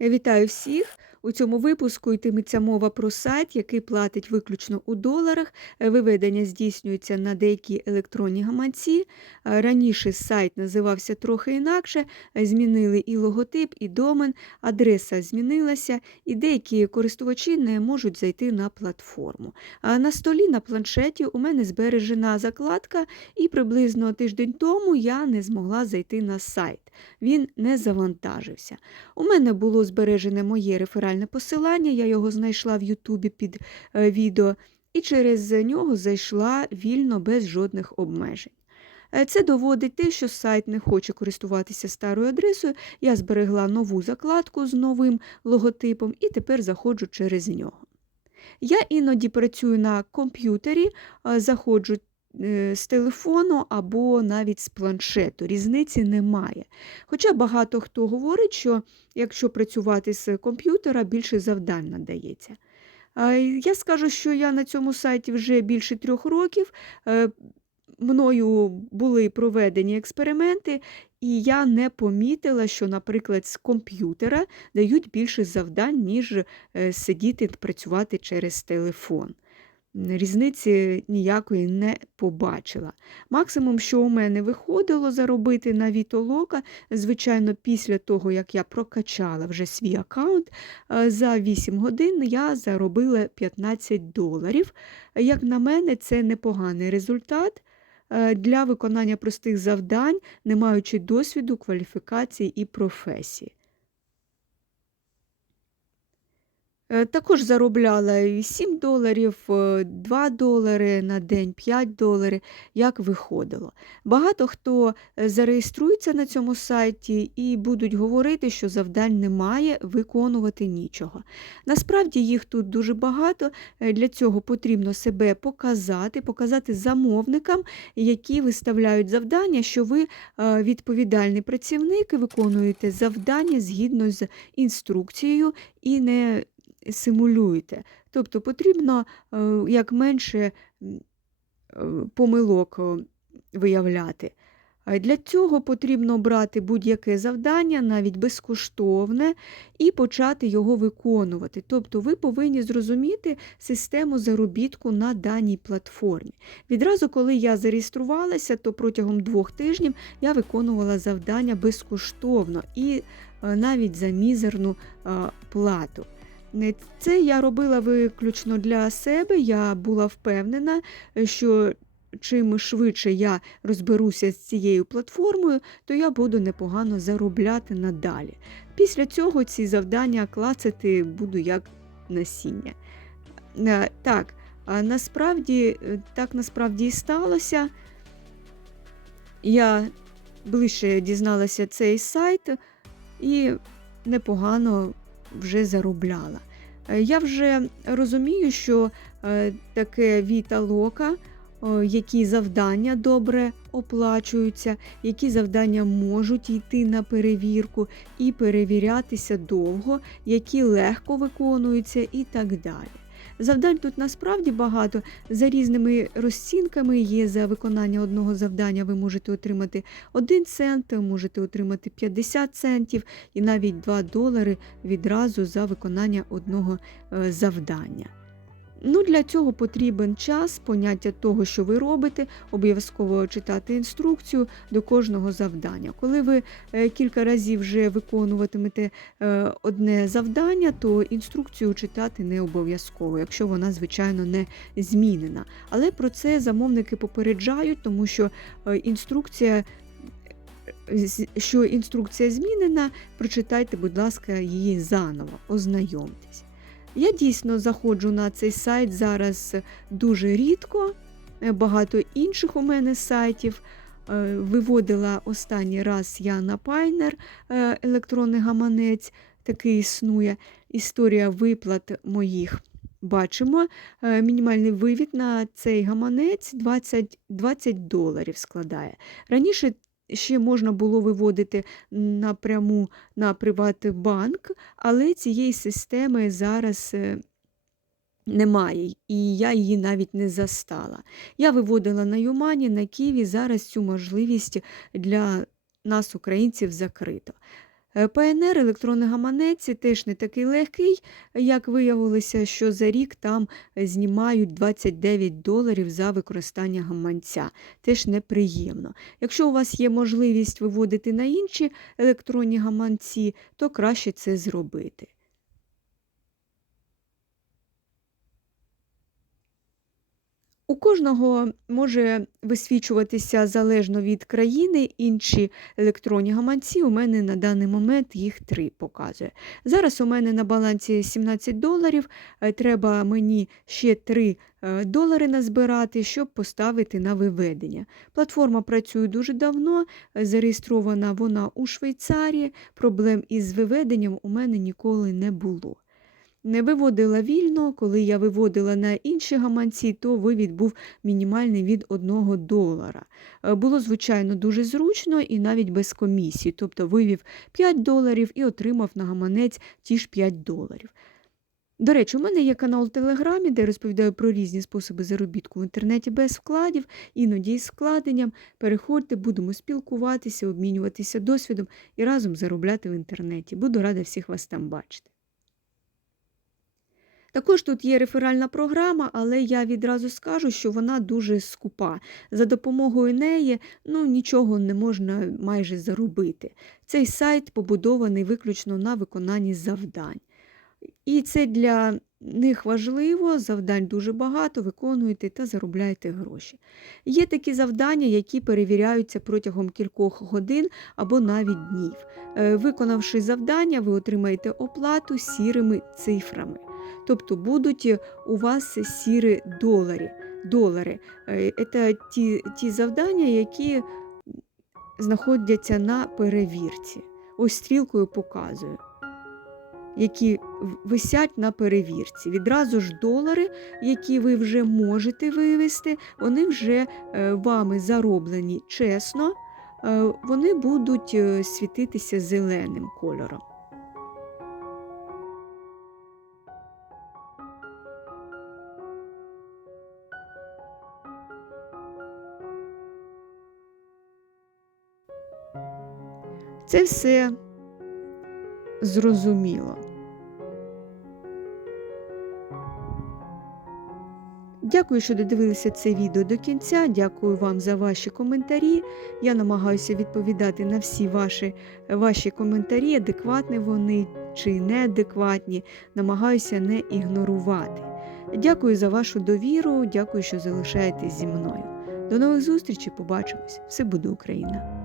Вітаю всіх! У цьому випуску йтиметься мова про сайт, який платить виключно у доларах. Е, Виведення здійснюється на деякі електронні гаманці. Е, Раніше сайт називався трохи інакше, е, змінили і логотип, і домен, адреса змінилася, і деякі користувачі не можуть зайти на платформу. На столі на планшеті у мене збережена закладка, і приблизно тиждень тому я не змогла зайти на сайт. Він не завантажився. У мене було збережене моє реферальне посилання, я його знайшла в Ютубі під е, відео, і через нього зайшла вільно без жодних обмежень. Е, Це доводить те, що сайт не хоче користуватися старою адресою. Я зберегла нову закладку з новим логотипом і тепер заходжу через нього. Я іноді працюю на комп'ютері, е, заходжу з телефону або навіть з планшету. Різниці немає. Хоча багато хто говорить, що якщо працювати з комп'ютера, більше завдань надається. Я скажу, що я на цьому сайті вже більше трьох років. Е, Мною були проведені експерименти, і я не помітила, що, наприклад, з комп'ютера дають більше завдань, ніж е, сидіти працювати через телефон. Різниці ніякої не побачила. Максимум, що у мене виходило заробити на Вітолока, звичайно, після того, як я прокачала вже свій аккаунт, е, за 8 годин я заробила 15 доларів. Як на мене, це непоганий результат е, для виконання простих завдань, не маючи досвіду, кваліфікації і професії. Також заробляла і 7 доларів, е, 2 долари на день, 5 доларів, як виходило. Багато хто е, зареєструється на цьому сайті і будуть говорити, що завдань немає, виконувати нічого. Насправді їх тут дуже багато. е, Для цього потрібно себе показати, показати замовникам, які виставляють завдання, що ви е, відповідальний працівник і виконуєте завдання згідно з інструкцією і не симулюєте. Тобто потрібно е, як менше е, помилок е, виявляти. Для цього потрібно брати будь-яке завдання, навіть безкоштовне, і почати його виконувати. Тобто ви повинні зрозуміти систему заробітку на даній платформі. Відразу, коли я зареєструвалася, то протягом двох тижнів я виконувала завдання безкоштовно і навіть за мізерну плату. Це я робила виключно для себе. Я була впевнена, що чим швидше я розберуся з цією платформою, то я буду непогано заробляти надалі. Після цього ці завдання клацати буду як насіння. Е, Так, насправді е, так насправді і сталося. Я ближче дізналася цей сайт і непогано вже заробляла. Е, Я вже розумію, що е, таке Віта Лока, які завдання добре оплачуються, які завдання можуть йти на перевірку і перевірятися довго, які легко виконуються і так далі. Завдань тут насправді багато. За різними розцінками є за виконання одного завдання ви можете отримати 1 цент, можете отримати 50 центів і навіть 2 долари відразу за виконання одного е, завдання. Ну, Для цього потрібен час, поняття того, що ви робите, обов'язково читати інструкцію до кожного завдання. Коли ви е, кілька разів вже виконуватимете е, одне завдання, то інструкцію читати не обов'язково, якщо вона, звичайно, не змінена. Але про це замовники попереджають, тому що е, інструкція. Що інструкція змінена, прочитайте, будь ласка, її заново, ознайомтесь. Я дійсно заходжу на цей сайт зараз дуже рідко. Е, Багато інших у мене сайтів. Е, Виводила останній раз я на Пайнер е, електронний гаманець, такий існує. Історія виплат моїх. Бачимо, мінімальний вивід на цей гаманець 20, 20 доларів складає. Раніше ще можна було виводити напряму на Приватбанк, але цієї системи зараз е, немає, і я її навіть не застала. Я виводила на Юмані, на Києві, зараз цю можливість для нас, українців, закрито. Е, ПНР електронний гаманець теж не такий легкий, як виявилося, що за рік там знімають 29 доларів за використання гаманця. Теж неприємно. Якщо у вас є можливість виводити на інші електронні гаманці, то краще це зробити. У кожного може висвічуватися залежно від країни інші електронні гаманці. У мене на даний момент їх три показує. Зараз у мене на балансі 17 доларів. е, Треба мені ще 3 е, долари назбирати, щоб поставити на виведення. Платформа працює дуже давно, е, зареєстрована вона у Швейцарії. Проблем із виведенням у мене ніколи не було. Не виводила вільно, коли я виводила на інші гаманці, то вивід був мінімальний від 1 долара. Е, Було, звичайно, дуже зручно і навіть без комісії, тобто вивів 5 доларів і отримав на гаманець ті ж 5 доларів. До речі, у мене є канал в Телеграмі, де розповідаю про різні способи заробітку в інтернеті без вкладів, іноді із вкладенням. Переходьте, будемо спілкуватися, обмінюватися досвідом і разом заробляти в інтернеті. Буду рада всіх вас там бачити. Також тут є реферальна програма, але я відразу скажу, що вона дуже скупа. За допомогою неї ну, нічого не можна майже заробити. Цей сайт побудований виключно на виконанні завдань. І це для них важливо, завдань дуже багато, виконуєте та заробляєте гроші. Є такі завдання, які перевіряються протягом кількох годин або навіть днів. Е, Виконавши завдання, ви отримаєте оплату сірими цифрами. Тобто будуть е, у вас сірі долари. долари. Е, Це ті, ті завдання, які знаходяться на перевірці. Ось стрілкою показую, які висять на перевірці. Відразу ж долари, які ви вже можете вивести, вони вже е, вами зароблені чесно, вони будуть світитися зеленим кольором. Це все зрозуміло. Дякую, що додивилися це відео до кінця. Дякую вам за ваші коментарі. Я намагаюся відповідати на всі ваші, ваші коментарі, адекватні вони чи неадекватні. Намагаюся не ігнорувати. Дякую за вашу довіру, дякую, що залишаєтесь зі мною. До нових зустрічей, побачимось! Все буде Україна!